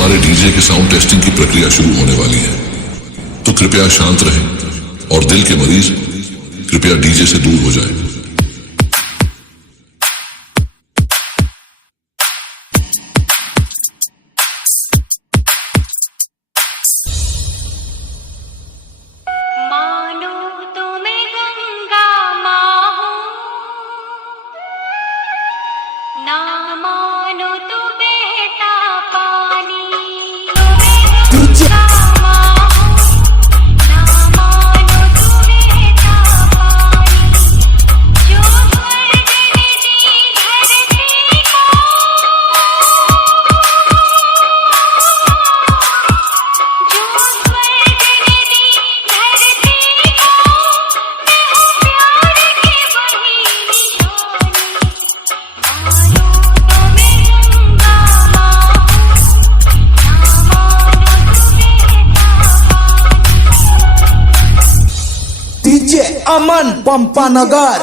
हमारे डीजे के sound testing की प्रक्रिया शुरू होने वाली है, तो कृपया शांत रहें और दिल के मरीज कृपया डीजे से दूर हो जाएं। मानो तुम्हें गंगा माँ हो, ना मानो तो बहता पानी। गंगा माँ हो, ना मानो तो बहता पानी। जो स्वर्ग ने दी धरती को, जो स्वर्ग ने दी धरती को, मैं हूँ प्यार की वही निशानी। मानो तुम्हें गंगा माँ हो, ना मानो तो बहता पानी। DJ Aman Pampanagar.